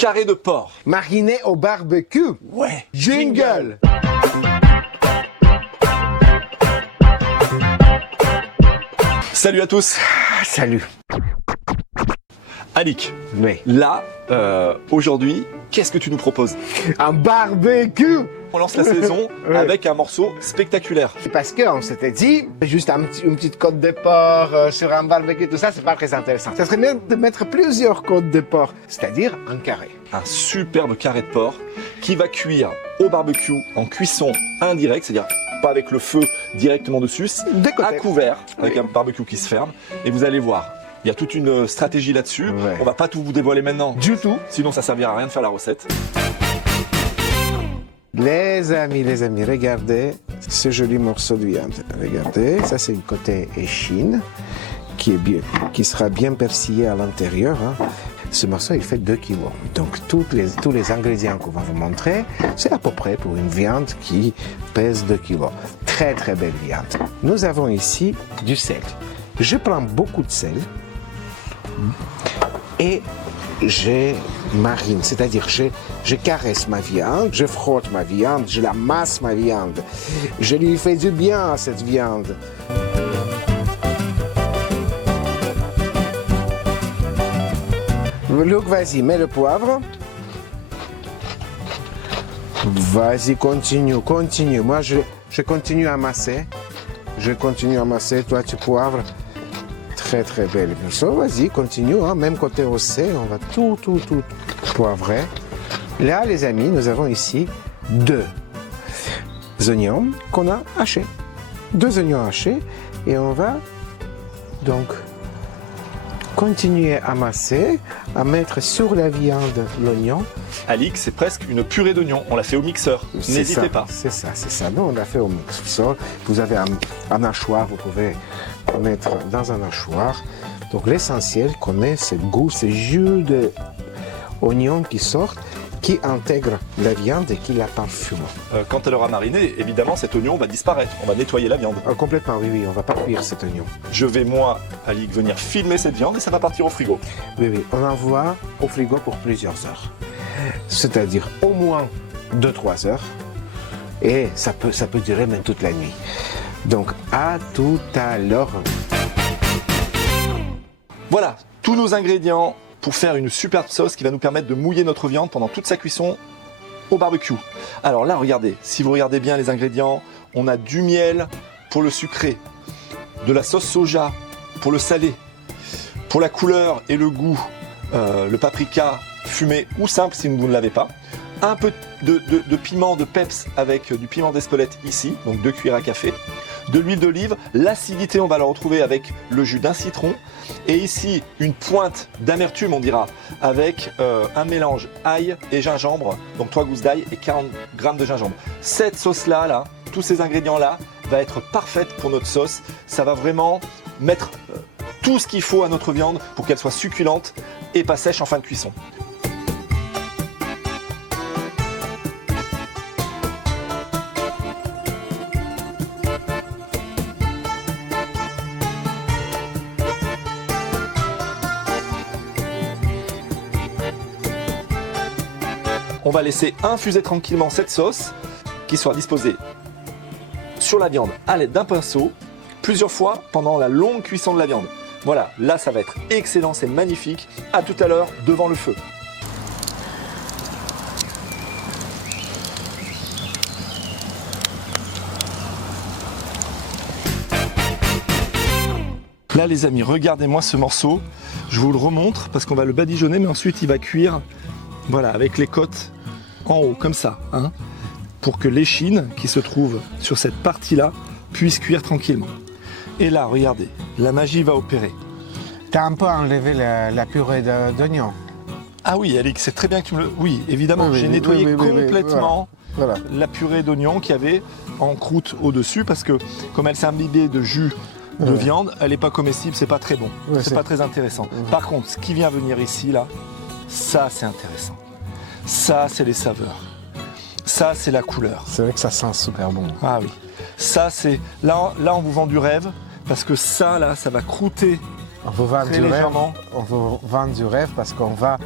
carré de porc. Mariné au barbecue. Ouais. Jingle. Salut à tous. Salut. Alik, Oui. là, aujourd'hui, qu'est-ce que tu nous proposes? Un barbecue. On lance la saison Ouais. avec un morceau spectaculaire. Parce qu'on s'était dit, juste une petite côte de porc sur un barbecue, tout ça, c'est pas très intéressant. Ça serait mieux de mettre plusieurs côtes de porc, c'est-à-dire un carré. Un superbe carré de porc qui va cuire au barbecue en cuisson indirecte, c'est-à-dire pas avec le feu directement dessus, De côté. à couvert, avec Oui. un barbecue qui se ferme. Et vous allez voir, il y a toute une stratégie là-dessus. Ouais. On va pas tout vous dévoiler maintenant, Du tout. sinon ça servira à rien de faire la recette. Les amis, regardez ce joli morceau de viande. Regardez, ça c'est le côté échine qui sera bien persillé à l'intérieur. Hein. Ce morceau, il fait 2 kilos. Donc tous les ingrédients qu'on va vous montrer, c'est à peu près pour une viande qui pèse 2 kilos. Très très belle viande. Nous avons ici du sel. Je prends beaucoup de sel et je marine, c'est-à-dire je caresse ma viande, je frotte ma viande, je la masse ma viande, je lui fais du bien à cette viande. Luc, vas-y, mets le poivre. Vas-y, continue. Moi, je continue à masser. Toi, tu poivres. Très, très belle miso. Vas-y, continue. Hein. Même côté ossé, on va tout poivrer. Là, les amis, nous avons ici 2 oignons qu'on a hachés. 2 oignons hachés. Et on va donc continuer à masser, à mettre sur la viande l'oignon. Alik, c'est presque une purée d'oignons. On l'a fait au mixeur. N'hésitez pas. C'est ça. Nous, on l'a fait au mixeur. Vous avez un hachoir, vous pouvez mettre dans un hachoir. Donc, l'essentiel qu'on ait ce goût, ces jus d'oignons qui sortent, qui intègrent la viande et qui la parfument. Quand elle aura mariné, évidemment, cet oignon va disparaître. On va nettoyer la viande. Complètement, oui, on va pas cuire cet oignon. Je vais, moi, Alik, venir filmer cette viande et ça va partir au frigo. Oui, on envoie au frigo pour plusieurs heures. C'est-à-dire au moins 2-3 heures. Et ça peut durer même toute la nuit. Donc, à tout à l'heure. Voilà, tous nos ingrédients pour faire une superbe sauce qui va nous permettre de mouiller notre viande pendant toute sa cuisson au barbecue. Alors là, regardez, si vous regardez bien les ingrédients, on a du miel pour le sucré, de la sauce soja pour le salé, pour la couleur et le goût, le paprika fumé ou simple si vous ne l'avez pas, un peu de piment de peps avec du piment d'Espelette ici, donc 2 cuillères à café, de l'huile d'olive, l'acidité on va la retrouver avec le jus d'un citron, et ici une pointe d'amertume on dira, avec un mélange ail et gingembre, donc 3 gousses d'ail et 40 grammes de gingembre. Cette sauce là, tous ces ingrédients là, va être parfaite pour notre sauce, ça va vraiment mettre tout ce qu'il faut à notre viande pour qu'elle soit succulente et pas sèche en fin de cuisson. On va laisser infuser tranquillement cette sauce qui sera disposée sur la viande à l'aide d'un pinceau plusieurs fois pendant la longue cuisson de la viande. Voilà, là ça va être excellent, c'est magnifique. À tout à l'heure devant le feu. Là les amis, regardez-moi ce morceau. Je vous le remontre parce qu'on va le badigeonner, mais ensuite il va cuire, voilà, avec les côtes en haut, comme ça, hein, pour que l'échine qui se trouve sur cette partie-là puisse cuire tranquillement. Et là, regardez, la magie va opérer. Tu as un peu enlevé la purée d'oignon. Ah oui, Alix, c'est très bien que tu me le... Oui, évidemment, Oui, j'ai oui, nettoyé oui, oui, oui, complètement Voilà. la purée d'oignon qu'il y avait en croûte au-dessus, parce que comme elle s'est imbibée de jus de viande, elle n'est pas comestible, c'est pas très bon, Ouais, c'est pas très intéressant. Par contre, ce qui vient venir ici, là, ça c'est intéressant. Ça, c'est les saveurs. Ça, c'est la couleur. C'est vrai que ça sent super bon. Ah oui. Ça, c'est... Là, on vous vend du rêve, parce que ça, là, ça va croûter On vous vend très du rêve. légèrement. On vous vend du rêve parce qu'on va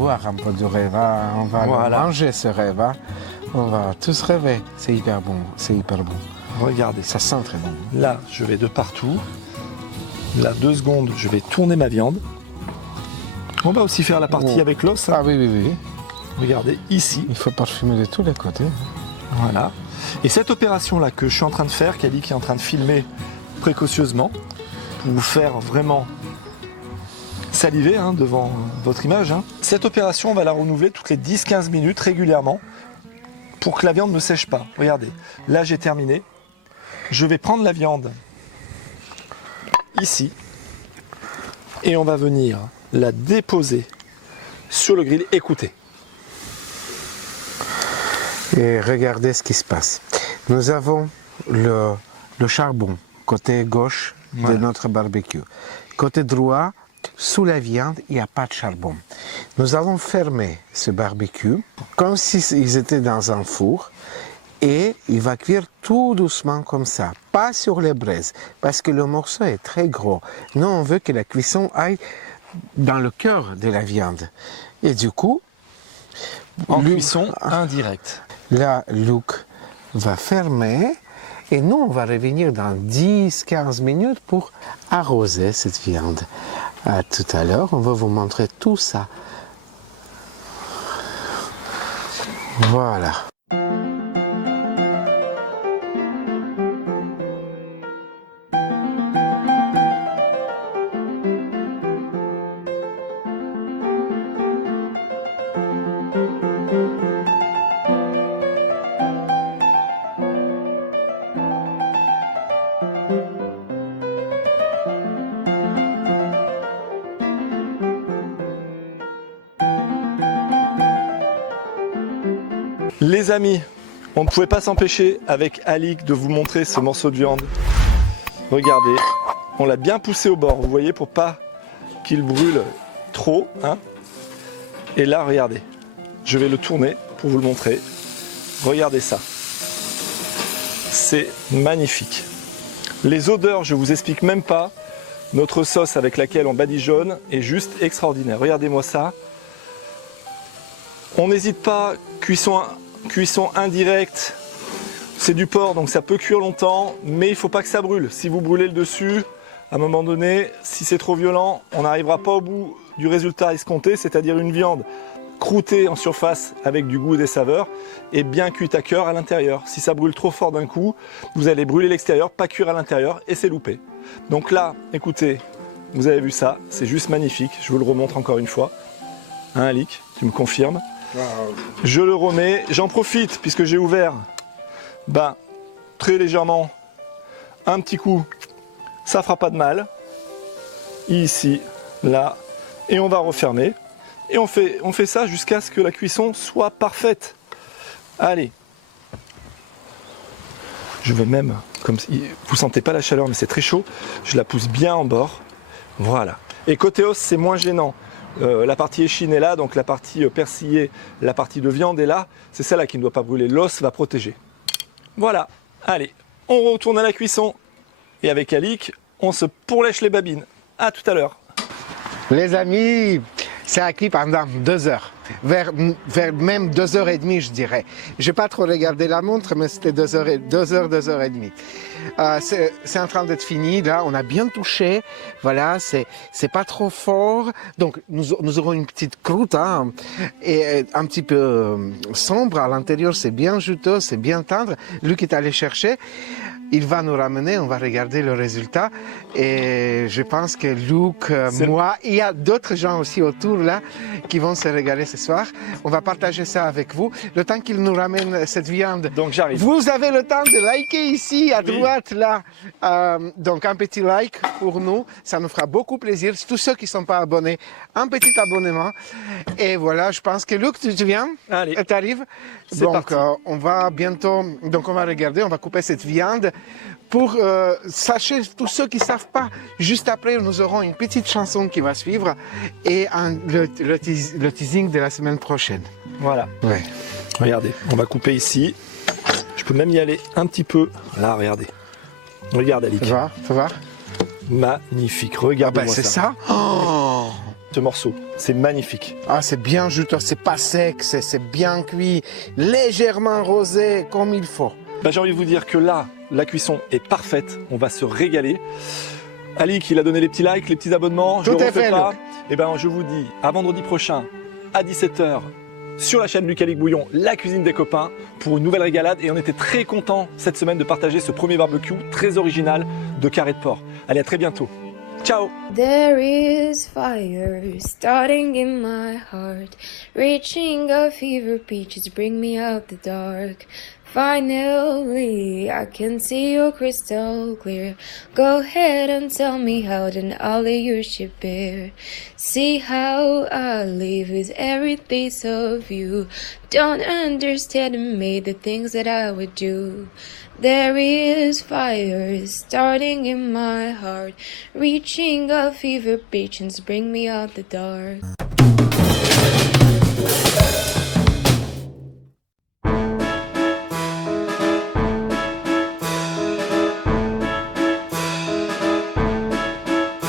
boire un peu de rêve, hein. On va Voilà. manger ce rêve, hein. On va tous rêver. C'est hyper bon, c'est hyper bon. Regardez. Ça sent très bon. Là, je vais de partout. Là, 2 secondes, je vais tourner ma viande. On va aussi faire la partie Oh. avec l'os. Hein. Ah oui, oui, oui. Regardez, ici. Il faut parfumer de tous les côtés. Voilà. Et cette opération-là que je suis en train de faire, qu'Ali qui est en train de filmer précautionneusement, pour vous faire vraiment saliver hein, devant votre image. Hein. Cette opération, on va la renouveler toutes les 10-15 minutes régulièrement pour que la viande ne sèche pas. Regardez, là j'ai terminé. Je vais prendre la viande ici et on va venir la déposer sur le grill. Écoutez. Et regardez ce qui se passe. Nous avons le charbon, côté gauche Voilà. de notre barbecue. Côté droit, sous la viande, il n'y a pas de charbon. Nous allons fermer ce barbecue comme s'ils étaient dans un four et il va cuire tout doucement comme ça, pas sur les braises, parce que le morceau est très gros. Nous, on veut que la cuisson aille dans le cœur de la viande. Et du coup, En Luc- cuisson indirecte. Là, Luc va fermer et nous, on va revenir dans 10-15 minutes pour arroser cette viande. À tout à l'heure, on va vous montrer tout ça. Voilà. Les amis, on ne pouvait pas s'empêcher avec Alik de vous montrer ce morceau de viande. Regardez, on l'a bien poussé au bord, vous voyez, pour pas qu'il brûle trop. Hein. Et là, regardez, je vais le tourner pour vous le montrer. Regardez ça. C'est magnifique. Les odeurs, je vous explique même pas. Notre sauce avec laquelle on badigeonne est juste extraordinaire. Regardez-moi ça. On n'hésite pas, cuisson indirecte, c'est du porc donc ça peut cuire longtemps, mais il ne faut pas que ça brûle. Si vous brûlez le dessus, à un moment donné, si c'est trop violent, on n'arrivera pas au bout du résultat escompté, c'est-à-dire une viande croûtée en surface avec du goût et des saveurs et bien cuite à cœur à l'intérieur. Si ça brûle trop fort d'un coup, vous allez brûler l'extérieur, pas cuire à l'intérieur et c'est loupé. Donc là, écoutez, vous avez vu ça, c'est juste magnifique, je vous le remontre encore une fois. Hein, Alik, tu me confirmes? Je le remets, j'en profite puisque j'ai ouvert très légèrement un petit coup, ça fera pas de mal, ici, là, et on va refermer et on fait ça jusqu'à ce que la cuisson soit parfaite. Allez, je vais même, comme si vous sentez pas la chaleur mais c'est très chaud, je la pousse bien en bord, voilà. Et côté os c'est moins gênant. La partie échine est là, donc la partie persillée, la partie de viande est là. C'est celle-là qui ne doit pas brûler. L'os va protéger. Voilà. Allez, on retourne à la cuisson. Et avec Alik, on se pourlèche les babines. À tout à l'heure. Les amis, c'est acquis pendant 2 heures, vers même 2h30 je dirais. Je n'ai pas trop regardé la montre, mais c'était 2 heures, 2h30. C'est en train d'être fini, là on a bien touché, voilà, c'est pas trop fort, donc nous aurons une petite croûte, hein, et un petit peu sombre, à l'intérieur c'est bien juteux, c'est bien tendre. Luc est allé chercher. Il va nous ramener, on va regarder le résultat et je pense que Luc, moi, il y a d'autres gens aussi autour là qui vont se régaler ce soir. On va partager ça avec vous. Le temps qu'il nous ramène cette viande, Donc j'arrive. vous avez le temps de liker ici à droite là. Donc un petit like pour nous, ça nous fera beaucoup plaisir. Tous ceux qui ne sont pas abonnés, un petit abonnement. Et voilà, je pense que Luc, tu viens? Allez. Tu arrives? C'est Donc parti. on va bientôt, donc on va regarder, on va couper cette viande. Pour sachez tous ceux qui ne savent pas, juste après nous aurons une petite chanson qui va suivre et le teasing de la semaine prochaine. Voilà. Ouais. Regardez, on va couper ici. Je peux même y aller un petit peu. Là, regardez. Regarde, Alik. Tu vas voir? Magnifique. Ah Regardez-moi ben c'est ça. ça. Oh, ce morceau. C'est magnifique. Ah, c'est bien juteux, c'est pas sec, c'est bien cuit, légèrement rosé, comme il faut. J'ai envie de vous dire que là, la cuisson est parfaite. On va se régaler. Ali qui a donné les petits likes, les petits abonnements. Tout je le est refais fait, pas. Luc. Je vous dis à vendredi prochain à 17h sur la chaîne Luc Alic Bouillon, la cuisine des copains, pour une nouvelle régalade. Et on était très contents cette semaine de partager ce premier barbecue très original de Carré de Porc. Allez, à très bientôt. Ciao! There is fire starting in my heart, reaching a fever pitch, bring me out the dark. Finally, I can see you crystal clear. Go ahead and tell me how, then I'll lay your ship bare. See how I live with every piece of you. Don't understand me, the things that I would do. There is fire starting in my heart, reaching a fever pitch and bring me out the dark.